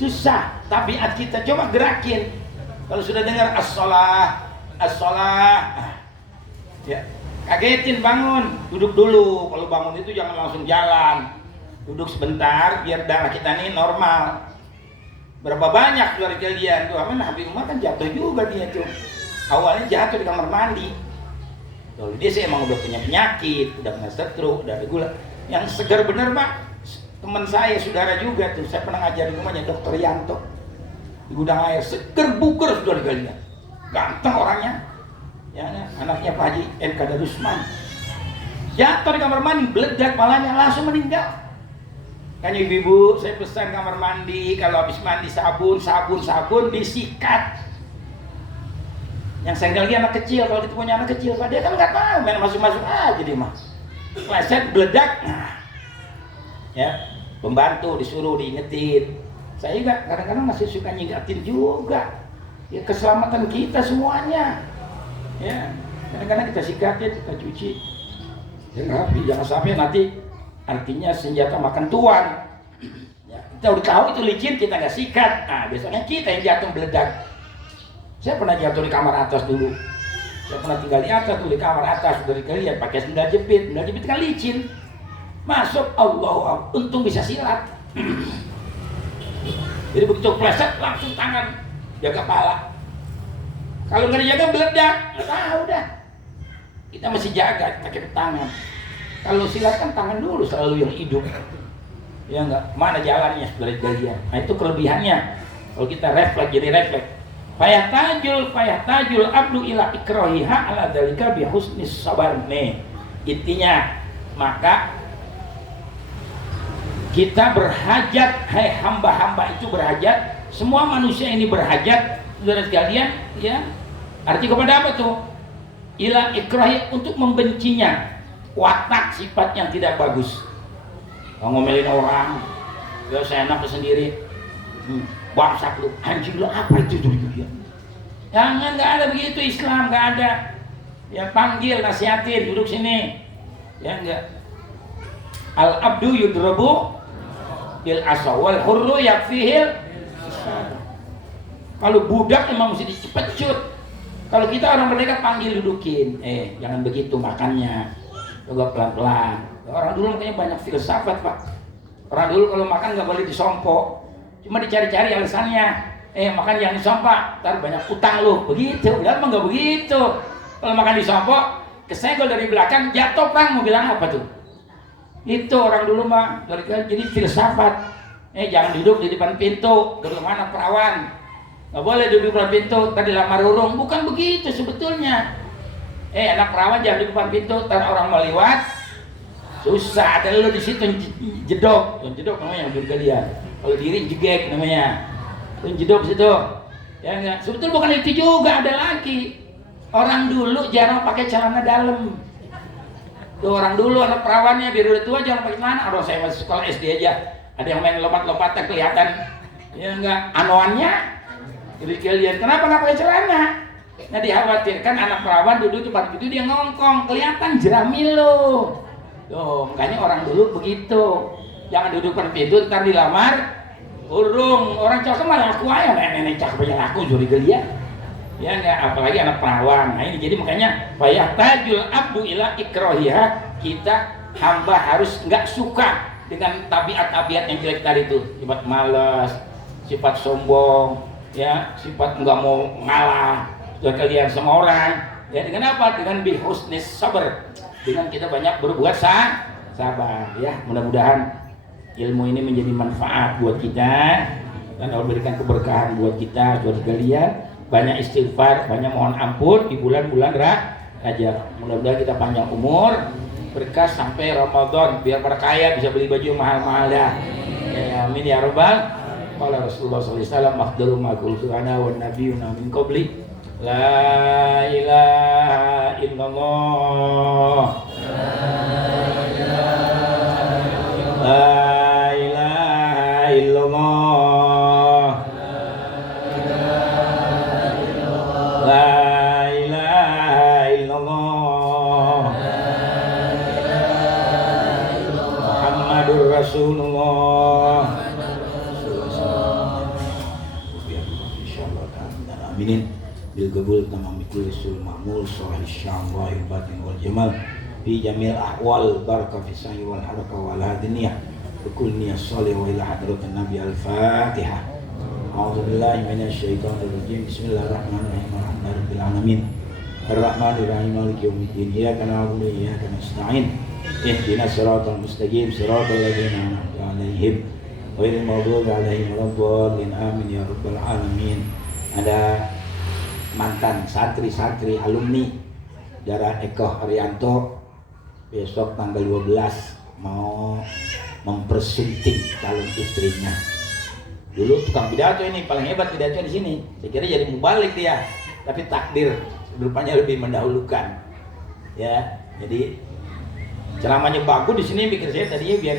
Susah. Tabiat kita coba gerakin. Kalau sudah dengar as-shalah, ya kagetin bangun, duduk dulu. Kalau bangun itu jangan langsung jalan, duduk sebentar biar darah kita ini normal. Berapa banyak dari kalian tuh, aman Habib Umar kan jatuh juga dia tuh. Awalnya jatuh di kamar mandi. Tuh, dia sih emang udah punya penyakit, udah kena stroke, udah ada gula. Yang segar bener Pak, teman saya saudara juga tuh, saya pernah ngajar di rumahnya Dr. Yanto di gudang air, seger buger sudah kalian, ganteng orangnya. Ya, anaknya Pak Haji NK Darusman jatuh di kamar mandi, beledak palanya, langsung meninggal. Kan ibu-ibu saya pesan kamar mandi kalau habis mandi sabun disikat. Yang sengkel dia anak kecil, kalau kita punya anak kecil Pak, dia kan nggak tahu, main masuk aja dia mah pleset beledak. Nah, ya pembantu disuruh diingetin. Saya juga kadang-kadang masih suka ngingetin juga ya, keselamatan kita semuanya. Ya, kadang-kadang kita sikatin, kita cuci. Ya rapi, jangan sampai nanti artinya senjata makan tuan. Ya, kita udah tahu itu licin, kita nggak sikat. Nah, besoknya kita yang jatuh meledak. Saya pernah jatuh di kamar atas dulu. Saya pernah tinggal di atas tuh, di kamar atas dari kalian pakai sendal jepit kan licin. Masuk, Allah, untung bisa silat. Jadi begitu pleset langsung tangan jaga kepala. Kalau nggak dijaga meledak, nggak tahu dah. Kita mesti jaga pakai tangan. Kalau silat kan tangan dulu selalu yang hidup. Ya enggak, mana jalannya dari kalian. Nah itu kelebihannya. Kalau kita refleks jadi refleks. Fayahtajul abdu ila ikrohiha ala dalika bi husnis sabar. Nih intinya, maka kita berhajat, hai hamba-hamba itu berhajat, semua manusia ini berhajat saudara sekalian, ya. Arti kepada apa tuh? Ila ikrahi, untuk membencinya watak sifat yang tidak bagus. Ngomelin orang, ya saya enak sendiri. Bangsat lu, anjing lu, apa itu dulu dia? Jangan, nggak ada begitu Islam, nggak ada. Ya panggil, nasihatin, duduk sini. Ya enggak. Al abdu yudrabu bil asawal hurru yakfihil. Kalau budak emang mesti dipecut. Kalau kita orang merdeka panggil, dudukin. Jangan begitu makannya. Coba pelan-pelan. Orang dulu makanya banyak filsafat Pak. Orang dulu kalau makan nggak boleh disompo. Cuma dicari-cari alasannya. Makan jangan disompo, ntar banyak utang lu. Begitu. Udah emang nggak begitu. Kalau makan disompo, kesenggol dari belakang, jatuh Bang, mau bilang apa tuh? Itu orang dulu mah, jadi filsafat. Jangan duduk di depan pintu, duduk mana perawan. Nggak boleh duduk di depan pintu, tadi lamar urung. Bukan begitu sebetulnya. Anak perawan jangan di depan pintu, ntar orang mau lewat, susah. Ada lu di situ jedok namanya dulu kalian. Kalau diri jegek namanya, tuh jedok situ. Ya enggak. Sebetulnya bukan itu juga, ada lagi. Orang dulu jarang pakai celana dalam. Tuh orang dulu anak perawannya biar udah tua jangan pakai celana. Orang saya masih sekolah SD aja, ada yang main lompat-lompatan kelihatan. Ya enggak, anoannya. Jadi kalian kenapa nggak pakai celana? Nah dikhawatirkan anak perawan duduk tempat itu dia ngongkong, kelihatan jeramil lo. Tuh makanya orang dulu begitu. Jangan duduk depan pintu, ntar dilamar urung. Orang cakep malah laku aja, nenek cakep aja laku juri kalian. Ya enggak, apalagi anak perawan. Nah ini jadi makanya fayahtajul abdu ila ikrohiha, kita hamba harus nggak suka dengan tabiat-tabiat yang jelek tadi itu, sifat malas, sifat sombong, ya sifat nggak mau ngalah buat kalian sama orang. Ya dengan apa? Dengan bihusnis sabar, dengan kita banyak berbuat sabar. Ya mudah-mudahan ilmu ini menjadi manfaat buat kita dan Allah berikan keberkahan buat kita, buat kalian. banyak istighfar, banyak mohon ampun di bulan-bulan Rajab. Mudah-mudahan kita panjang umur, berkah sampai Ramadan, biar pada kaya bisa beli baju mahal-mahal ya. Ya amin ya rabbal. Qala Rasulullah sallallahu alaihi wasallam afdalu ma qultu ana wan nabiyyuna min qabli la ilaha illallah. La ilaha illallah. La ilaha illallah. Muhammadur Rasulullah. Insyaallah ta'ala aminin bil qabul tamam kulli sul ma'mul sahih syam wa batin wal jamal fi jamil ahwal barakah fi sa'i wal haraka wal hadiniyah bikul niyah salih wa ila hadratin nabi al-fatihah. A'udzu billahi minasy syaithanir rajim. Bismillahirrahmanirrahim. Alhamdulillahirabbil alamin. Arrahmanir rahim maliki yaumiddin. Iyyaka na'budu wa iyyaka nasta'in. Ihdinas siratal mustaqim siratal ladzina an'amta 'alaihim ghairil maghdubi 'alaihim waladdallin. Amin ya rabbal alamin. Ada mantan santri-santri alumni Darah Eko Haryanto besok tanggal 12 mau mempersunting calon istrinya. Dulu tukang pidato ini paling hebat pidato di sini. Saya kira jadi mubalik dia, tapi takdir rupanya lebih mendahulukan. Ya, jadi ceramahnya bagus di sini pikir saya tadinya biar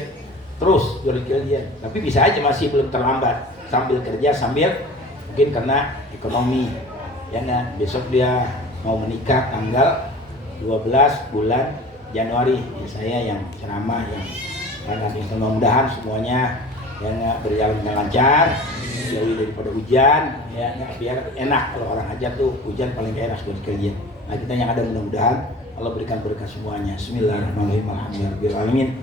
terus jual-jualian. Tapi bisa aja masih belum terlambat sambil kerja sambil mungkin karena ekonomi. Ya kan, besok dia mau menikah tanggal 12 bulan Januari. Ya, saya yang ceramah yang nanti mudah-mudahan semuanya yang berjalan dengan lancar, jauh daripada hujan, ya biar enak. Kalau orang hajat tuh hujan paling enak buat kerja. Nah kita yang ada mudah-mudahan Allah berikan berkah semuanya. Bismillahirrahmanirrahim. Alhamdulillahirabbil alamin.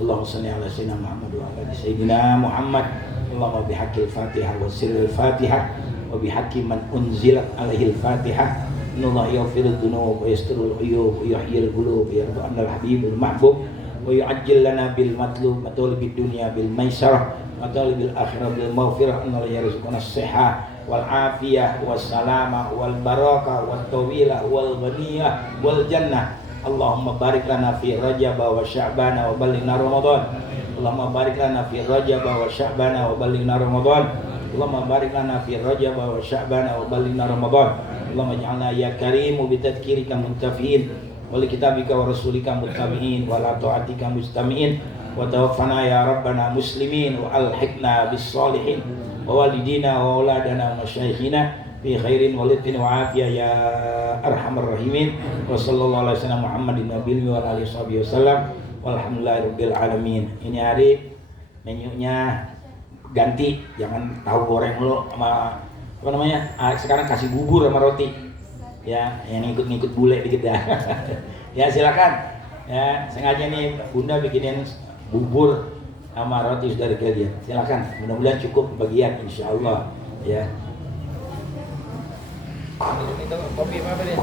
Allahumma shalli ala sayyidina Muhammad wa ala ali sayyidina Muhammad. Allahumma bihaqqil Fatihah wa sirril Fatihah wa bihaqqi man unzilat alaihil Fatihah. Innallaha yaghfirudz dzunub wa yasturul uyub wa yuhyil qulub ya rabbal habibul mahbub. Wa yu'ajjil lana bil matlub matulibid dunya bil maisarah matalibil akhirah bil maghfirah. Innallaha yarzuquna as-sihah wal afiyah was salamah wal barakah wat tawilah wal ghaniyah wal jannah. Allahumma barik lana fi Rajab wa Sya'ban wa ballighna Ramadan. Allahumma barik lana fi Rajab wa Sya'ban wa ballighna Ramadan. Allahumma barik lana fi Rajab wa Sya'ban wa ballighna Ramadan. Allahumma ij'alna ya karim bi tadhkirika muntafiin wa li kitabika wa rasulika muttabi'in wa la ta'atika mustami'in wa tawaffana ya rabbana muslimin wa alhiqna bis salihin wa walidina wa auladana wa masyayikhina fi khairin wa litin wa afiyah ya arhamar rahimin. Wa sallallahu alaihi wasallam Muhammadin nabiyyi wa alihi wasallam walhamdulillahirabbil alamin. Ini hari menunya ganti, jangan tahu goreng lo sama apa namanya, sekarang kasih bubur sama roti ya, yang ngikut-ngikut bule dikit ya. Ya silakan ya, sengaja nih bunda bikinin bubur sama roti sudah kalian, silakan, mudah-mudahan cukup bagian insyaallah ya. Ini kopi apa dia?